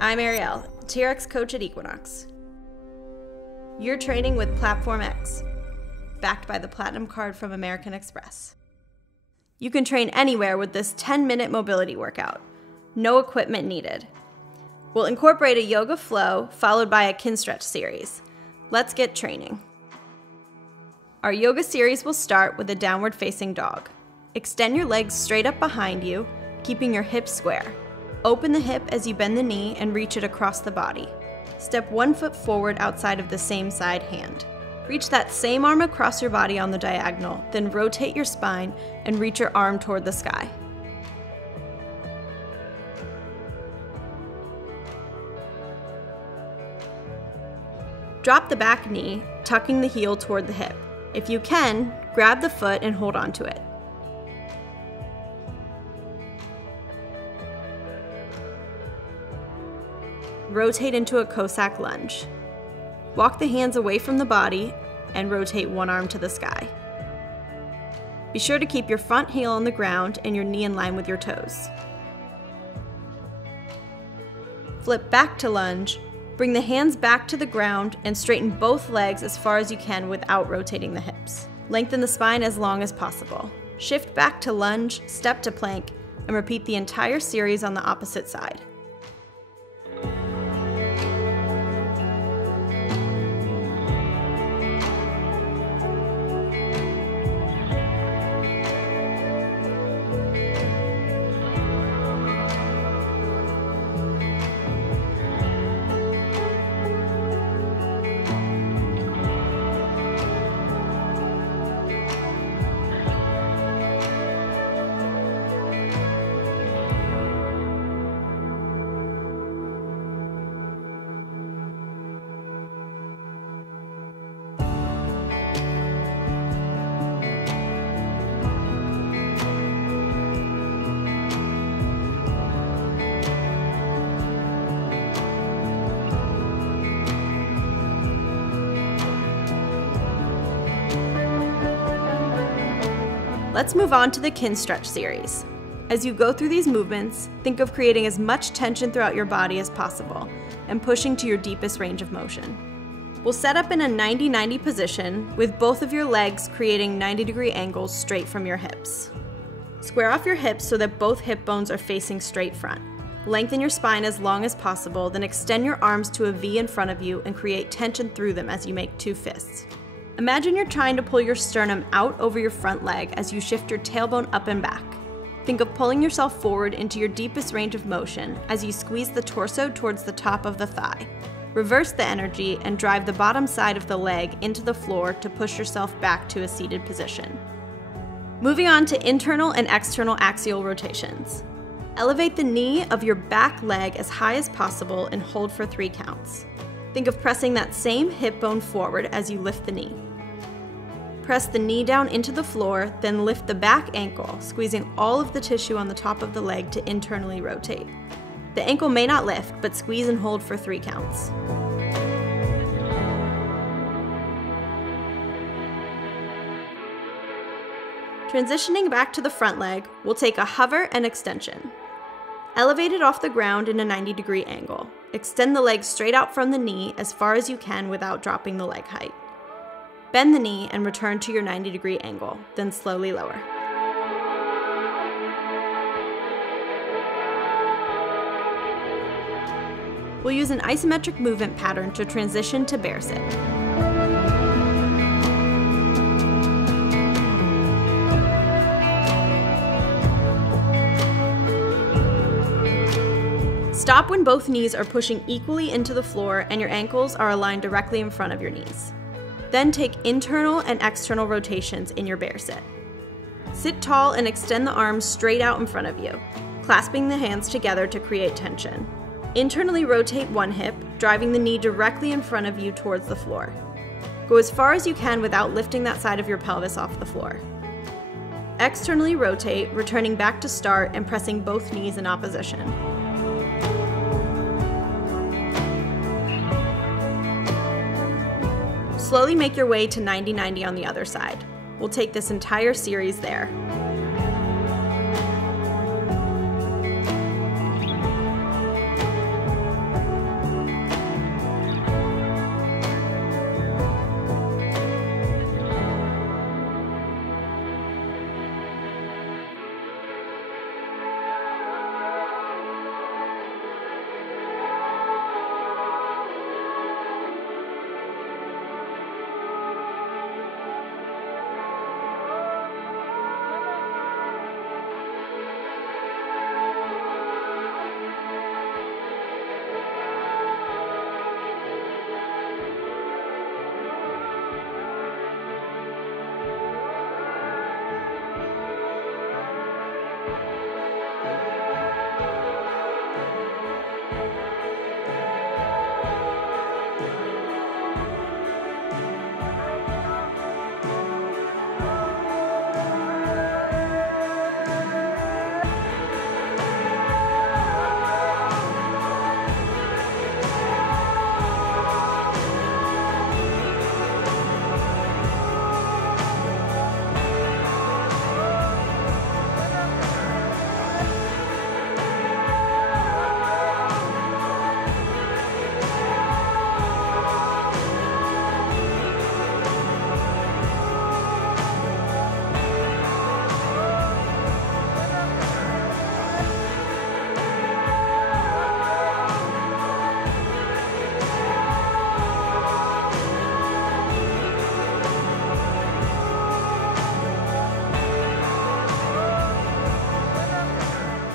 I'm Ariel, TRX coach at Equinox. You're training with Platform X, backed by the Platinum card from American Express. You can train anywhere with this 10-minute mobility workout. No equipment needed. We'll incorporate a yoga flow followed by a kinstretch series. Let's get training. Our yoga series will start with a downward facing dog. Extend your legs straight up behind you, keeping your hips square. Open the hip as you bend the knee and reach it across the body. Step 1 foot forward outside of the same side hand. Reach that same arm across your body on the diagonal, then rotate your spine and reach your arm toward the sky. Drop the back knee, tucking the heel toward the hip. If you can, grab the foot and hold on to it. Rotate into a Cossack lunge. Walk the hands away from the body and rotate one arm to the sky. Be sure to keep your front heel on the ground and your knee in line with your toes. Flip back to lunge. Bring the hands back to the ground and straighten both legs as far as you can without rotating the hips. Lengthen the spine as long as possible. Shift back to lunge, step to plank, and repeat the entire series on the opposite side. Let's move on to the kinstretch series. As you go through these movements, think of creating as much tension throughout your body as possible and pushing to your deepest range of motion. We'll set up in a 90-90 position with both of your legs creating 90-degree angles straight from your hips. Square off your hips so that both hip bones are facing straight front. Lengthen your spine as long as possible, then extend your arms to a V in front of you and create tension through them as you make two fists. Imagine you're trying to pull your sternum out over your front leg as you shift your tailbone up and back. Think of pulling yourself forward into your deepest range of motion as you squeeze the torso towards the top of the thigh. Reverse the energy and drive the bottom side of the leg into the floor to push yourself back to a seated position. Moving on to internal and external axial rotations. Elevate the knee of your back leg as high as possible and hold for 3 counts. Think of pressing that same hip bone forward as you lift the knee. Press the knee down into the floor, then lift the back ankle, squeezing all of the tissue on the top of the leg to internally rotate. The ankle may not lift, but squeeze and hold for 3 counts. Transitioning back to the front leg, we'll take a hover and extension. Elevate it off the ground in a 90-degree angle. Extend the leg straight out from the knee as far as you can without dropping the leg height. Bend the knee and return to your 90-degree angle, then slowly lower. We'll use an isometric movement pattern to transition to bear sit. Stop when both knees are pushing equally into the floor and your ankles are aligned directly in front of your knees. Then take internal and external rotations in your bear sit. Sit tall and extend the arms straight out in front of you, clasping the hands together to create tension. Internally rotate one hip, driving the knee directly in front of you towards the floor. Go as far as you can without lifting that side of your pelvis off the floor. Externally rotate, returning back to start and pressing both knees in opposition. Slowly make your way to 90-90 on the other side. We'll take this entire series there.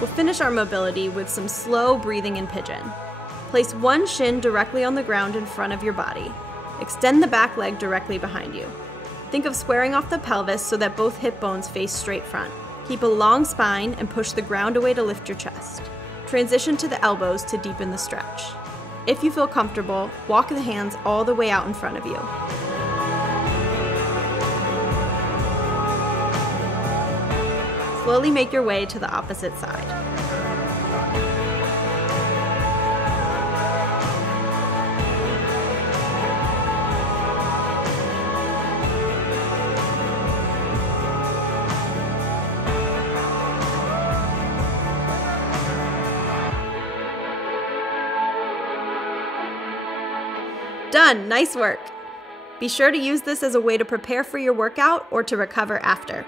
We'll finish our mobility with some slow breathing in pigeon. Place one shin directly on the ground in front of your body. Extend the back leg directly behind you. Think of squaring off the pelvis so that both hip bones face straight front. Keep a long spine and push the ground away to lift your chest. Transition to the elbows to deepen the stretch. If you feel comfortable, walk the hands all the way out in front of you. Slowly make your way to the opposite side. Done! Nice work! Be sure to use this as a way to prepare for your workout or to recover after.